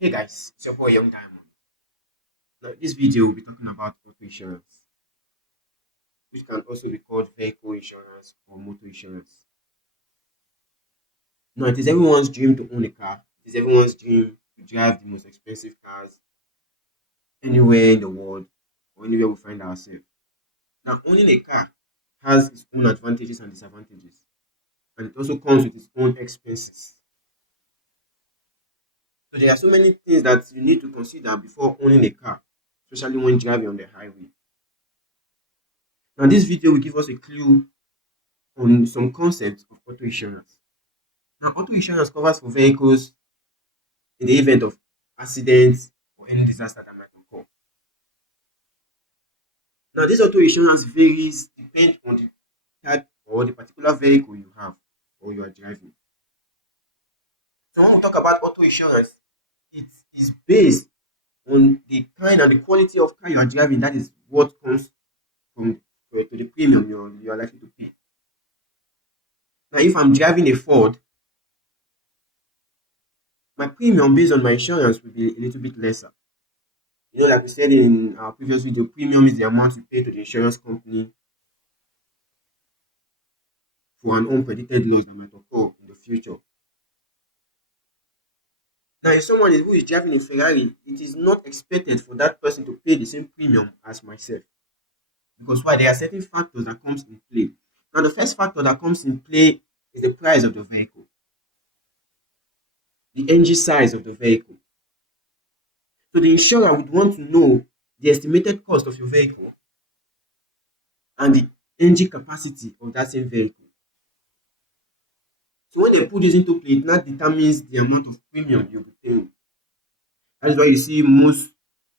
Hey guys, it's your boy Young Diamond. Now, this video will be talking about auto insurance, which can also be called vehicle insurance or motor insurance. Now, it is everyone's dream to own a car. It is everyone's dream to drive the most expensive cars anywhere in the world or anywhere we find ourselves. Now, owning a car has its own advantages and disadvantages, and it also comes with its own expenses. So, there are so many things that you need to consider before owning a car, especially when driving on the highway. Now, this video will give us a clue on some concepts of auto insurance. Now, auto insurance covers for vehicles in the event of accidents or any disaster that might occur. Now, this auto insurance varies depending on the type or the particular vehicle you have or you are driving. So, when we talk about auto insurance, it is based on the kind and the quality of car you are driving. That is what comes from to the premium you are likely to pay. Now, if I'm driving a Ford, my premium based on my insurance will be a little bit lesser. Like we said in our previous video, premium is the amount you pay to the insurance company for an unpredicted loss that might occur in the future. Now, if someone who is driving a Ferrari, it is not expected for that person to pay the same premium as myself. Because why? There are certain factors that comes in play. Now, the first factor that comes in play is the price of the vehicle, the engine size of the vehicle. So the insurer would want to know the estimated cost of your vehicle and the engine capacity of that same vehicle. So when they put this into play, it now determines the amount of premium you'll be paying. That is why you see most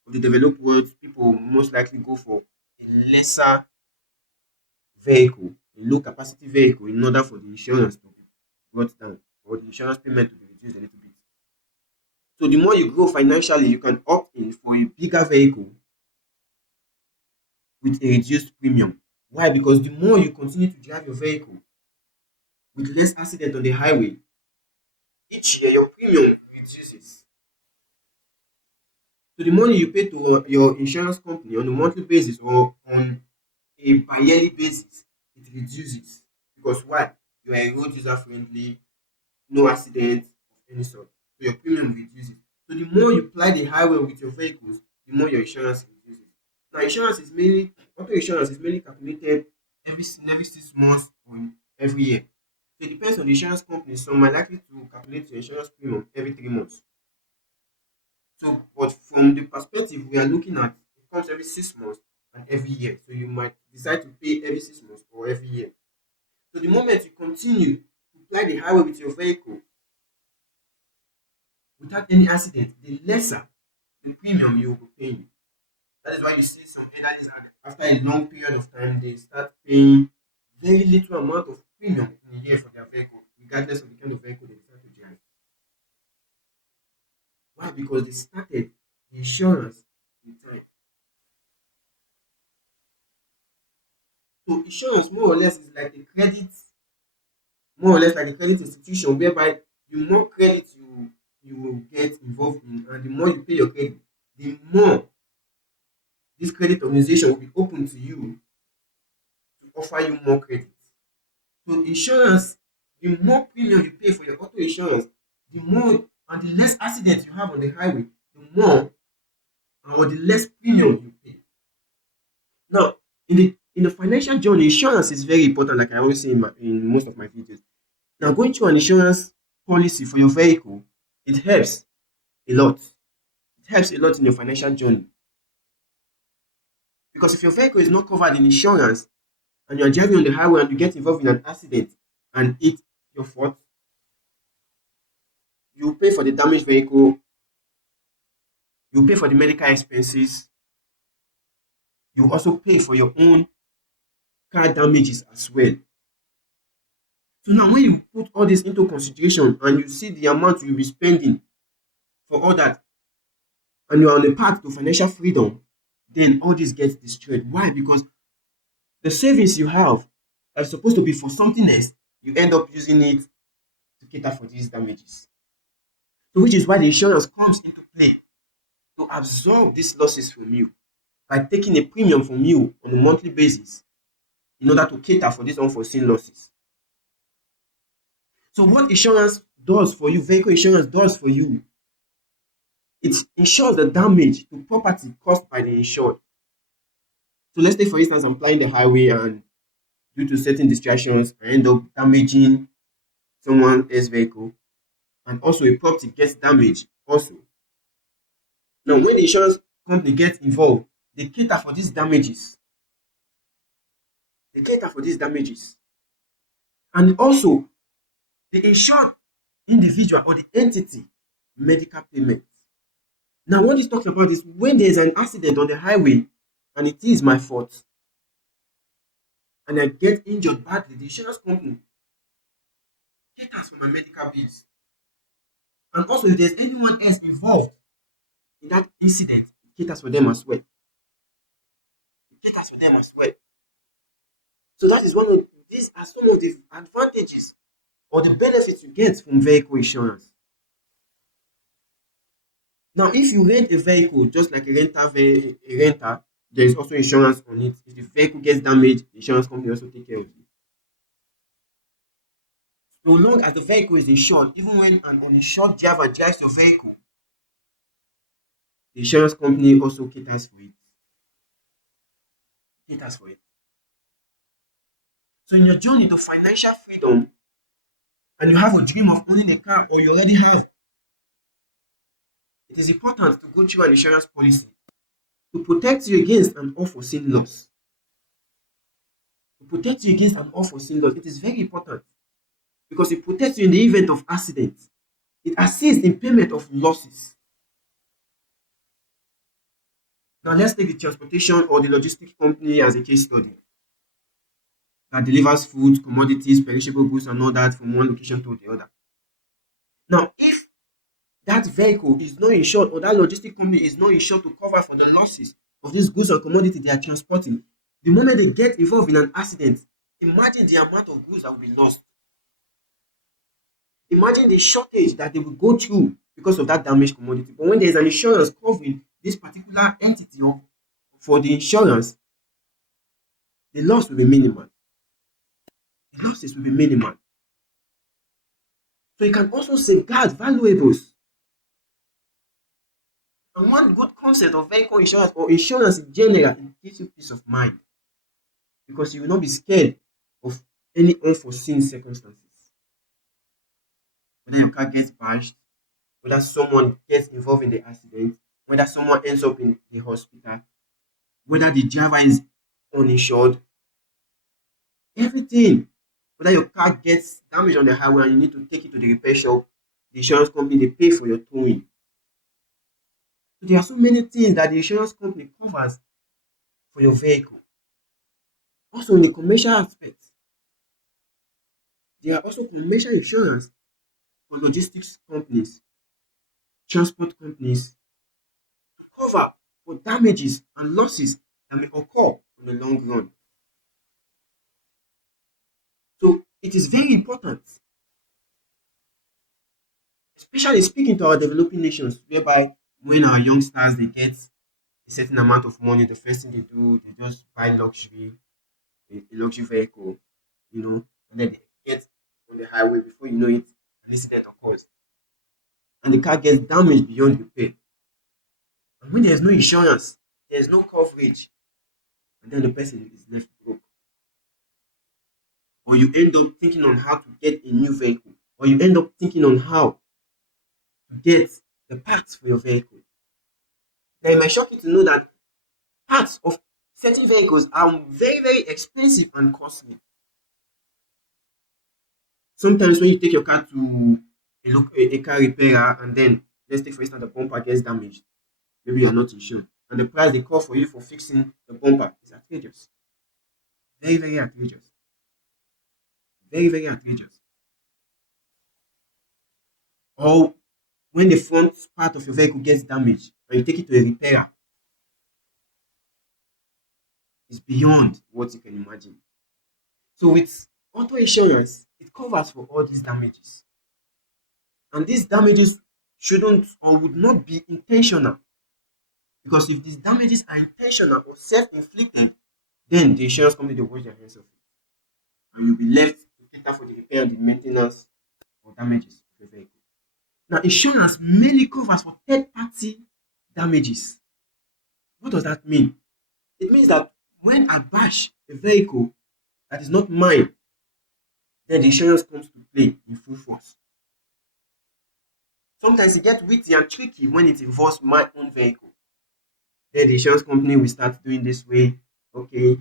of the developed world people most likely go for a lesser vehicle, a low capacity vehicle, in order for the insurance to be brought down or the insurance payment to be reduced a little bit. So the more you grow financially, you can opt in for a bigger vehicle with a reduced premium. Why? Because the more you continue to drive your vehicle with less accident on the highway, each year your premium reduces. So the money you pay to your insurance company on a monthly basis or on a bi-yearly basis, it reduces. Because why? You are a road user friendly, no accident of any sort. So your premium reduces. So the more you ply the highway with your vehicles, the more your insurance reduces. Now auto insurance is mainly calculated every 6 months or every year. So it depends on the insurance company. Some are likely to calculate your insurance premium every 3 months. So, but from the perspective we are looking at, it comes every 6 months and every year. So you might decide to pay every 6 months or every year. So the moment you continue to ply the highway with your vehicle without any accident, the lesser the premium you will be paying. That is why you see some elderly after a long period of time, they start paying very little amount of premium in a year for their vehicle, regardless of the kind of vehicle they decide to drive. Why? Because they started the insurance in time. So insurance more or less is like a credit, more or less like a credit institution whereby the more credit you will get involved in and the more you pay your credit, the more this credit organization will be open to you to offer you more credit. So insurance, the more premium you pay for your auto insurance, the more and the less accidents you have on the highway, the more or the less premium you pay. Now, in the financial journey, insurance is very important, like I always say in most of my videos. Now, going through an insurance policy for your vehicle, it helps a lot. It helps a lot in your financial journey. Because if your vehicle is not covered in insurance and you're driving on the highway and you get involved in an accident and it's your fault, you pay for the damaged vehicle, you pay for the medical expenses, you also pay for your own car damages as well. So now when you put all this into consideration and you see the amount you'll be spending for all that and you're on the path to financial freedom, then all this gets destroyed. Why? Because the savings you have are supposed to be for something else, you end up using it to cater for these damages. So which is why the insurance comes into play to absorb these losses from you by taking a premium from you on a monthly basis in order to cater for these unforeseen losses. So what insurance does for you, vehicle insurance does for you, it insures the damage to property caused by the insured. So let's say, for instance, I'm flying the highway and due to certain distractions, I end up damaging someone else's vehicle, and also a property gets damaged also. Now, when the insurance company gets involved, they cater for these damages. They cater for these damages. And also, the insured individual or the entity medical payment. Now, what this talks about is when there is an accident on the highway and it is my fault and I get injured badly, the insurance company caters for my medical bills. And also, if there's anyone else involved in that incident, it caters for them as well. It caters for them as well. So that is one of these are some of the advantages or the benefits you get from vehicle insurance. Now, if you rent a vehicle, just like a renter, there is also insurance on it. If the vehicle gets damaged, the insurance company also take care of it. So long as the vehicle is insured, even when an uninsured driver drives your vehicle, the insurance company also caters for it. Caters for it. So in your journey to financial freedom, and you have a dream of owning a car, or you already have, it is important to go through an insurance policy to protect you against an unforeseen loss. To protect you against an unforeseen loss, it is very important because it protects you in the event of accident. It assists in payment of losses. Now let's take the transportation or the logistics company as a case study that delivers food, commodities, perishable goods, and all that from one location to the other. Now, if that vehicle is not insured or that logistic company is not insured to cover for the losses of these goods or commodity they are transporting, the moment they get involved in an accident, imagine the amount of goods that will be lost. Imagine the shortage that they will go through because of that damaged commodity. But when there is an insurance covering this particular entity or for the insurance, the loss will be minimal. The losses will be minimal. So you can also safeguard valuables. And one good concept of vehicle insurance or insurance in general, it gives you peace of mind because you will not be scared of any unforeseen circumstances. Whether your car gets bashed, whether someone gets involved in the accident, whether someone ends up in the hospital, whether the driver is uninsured, everything. Whether your car gets damaged on the highway and you need to take it to the repair shop, the insurance company they pay for your towing. So there are so many things that the insurance company covers for your vehicle. Also, in the commercial aspect, there are also commercial insurance for logistics companies, transport companies to cover for damages and losses that may occur in the long run. So it is very important, especially speaking to our developing nations, whereby when our youngsters they get a certain amount of money, the first thing they do, they just buy luxury, a luxury vehicle, and then they get on the highway before you know it, an incident occurs. And the car gets damaged beyond repair. And when there's no insurance, there's no coverage, and then the person is left broke. Or you end up thinking on how to get a new vehicle, or you end up thinking on how to get the parts for your vehicle. Now, it might shock you to know that parts of certain vehicles are very, very expensive and costly. Sometimes when you take your car to a car repairer and then let's take for instance the bumper gets damaged, maybe you're not insured, and the price they call for you for fixing the bumper is outrageous. Very, very outrageous. Very, very outrageous. Or when the front part of your vehicle gets damaged and you take it to a repairer, it's beyond what you can imagine. So with auto insurance, it covers for all these damages. And these damages shouldn't or would not be intentional. Because if these damages are intentional or self-inflicted, then the insurance company will wash their hands of it. And you'll be left to cater for the repair and the maintenance or damages of your vehicle. Now, insurance mainly covers for third-party damages. What does that mean? It means that when I bash a vehicle that is not mine, then the insurance comes to play in full force. Sometimes it gets witty and tricky when it involves my own vehicle. Then the insurance company will start doing this way. Okay,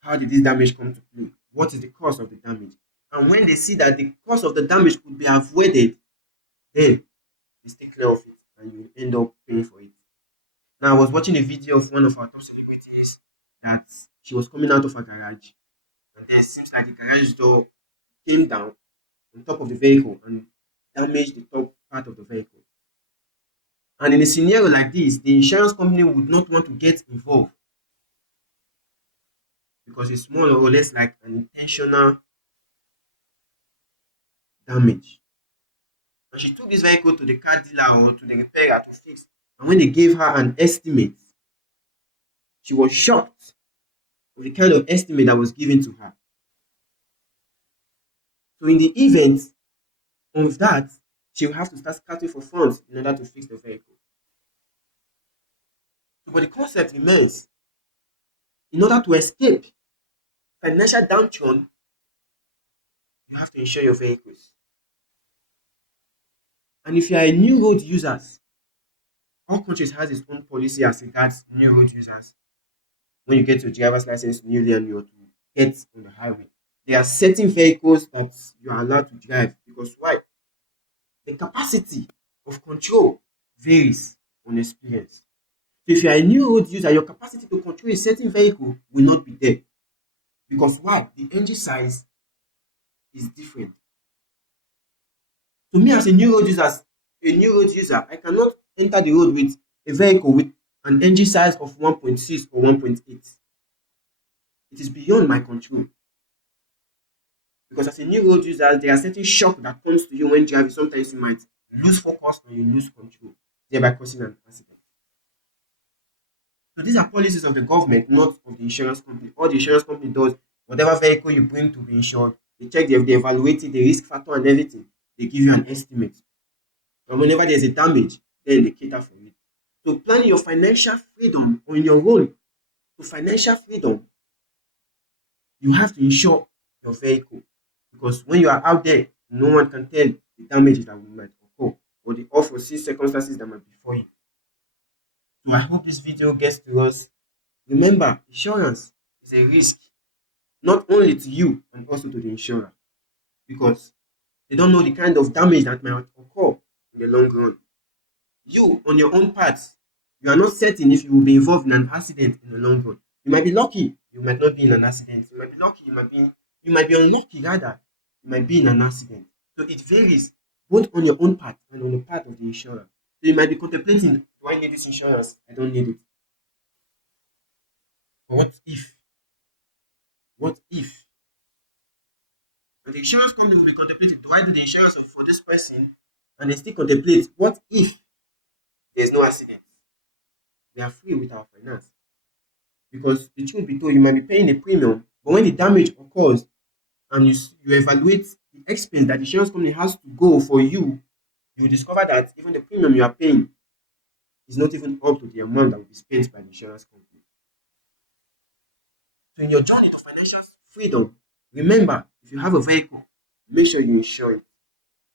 how did this damage come to play? What is the cause of the damage? And when they see that the cause of the damage could be avoided, then they stay clear of it and you end up paying for it. Now, I was watching a video of one of our top celebrities that she was coming out of a garage, and then it seems like the garage door came down on top of the vehicle and damaged the top part of the vehicle. And in a scenario like this, the insurance company would not want to get involved because it's more or less like an intentional damage. And she took this vehicle to the car dealer or to the repairer to fix. And when they gave her an estimate, she was shocked of the kind of estimate that was given to her. So in the event of that, she will have to start scouting for funds in order to fix the vehicle. So, but the concept remains, in order to escape financial downturn, you have to insure your vehicles. And if you are a new road user, all countries has its own policy as regards new road users. When you get your driver's license newly and you are to get on the highway, there are certain vehicles that you are allowed to drive because why? The capacity of control varies on experience. So if you are a new road user, your capacity to control a certain vehicle will not be there. Because why? The engine size is different. To me, as a new road user, I cannot enter the road with a vehicle with an engine size of 1.6 or 1.8. It is beyond my control. Because as a new road user, there are certain shock that comes to you when driving. Sometimes you might lose focus or you lose control, thereby causing an accident. So these are policies of the government, not of the insurance company. All the insurance company does, whatever vehicle you bring to be insured, they check, they evaluate it, the risk factor and everything. They give you an estimate. And whenever there's a damage, then they cater for it. So planning your financial freedom on your own to financial freedom, you have to insure your vehicle. Because when you are out there, no one can tell the damages that might occur or the unforeseen circumstances that might befall you. So I hope this video gets to us. Remember, insurance is a risk, not only to you and also to the insurer, because they don't know the kind of damage that might occur in the long run. You, on your own part, you are not certain if you will be involved in an accident in the long run. You might be lucky, you might not be in an accident. You might be lucky, you might be unlucky rather. You might be in an accident. So it varies both on your own part and on the part of the insurer. So you might be contemplating, do I need this insurance? I don't need it. But what if? What if? And the insurance company will be contemplating, do I do the insurance for this person? And they still contemplate, what if there's no accident? We are free with our finance. Because the truth be told, you might be paying a premium, but when the damage occurs and you evaluate the expense that the insurance company has to go for you, you will discover that even the premium you are paying is not even up to the amount that will be spent by the insurance company. So in your journey to financial freedom, remember, if you have a vehicle, make sure you insure it.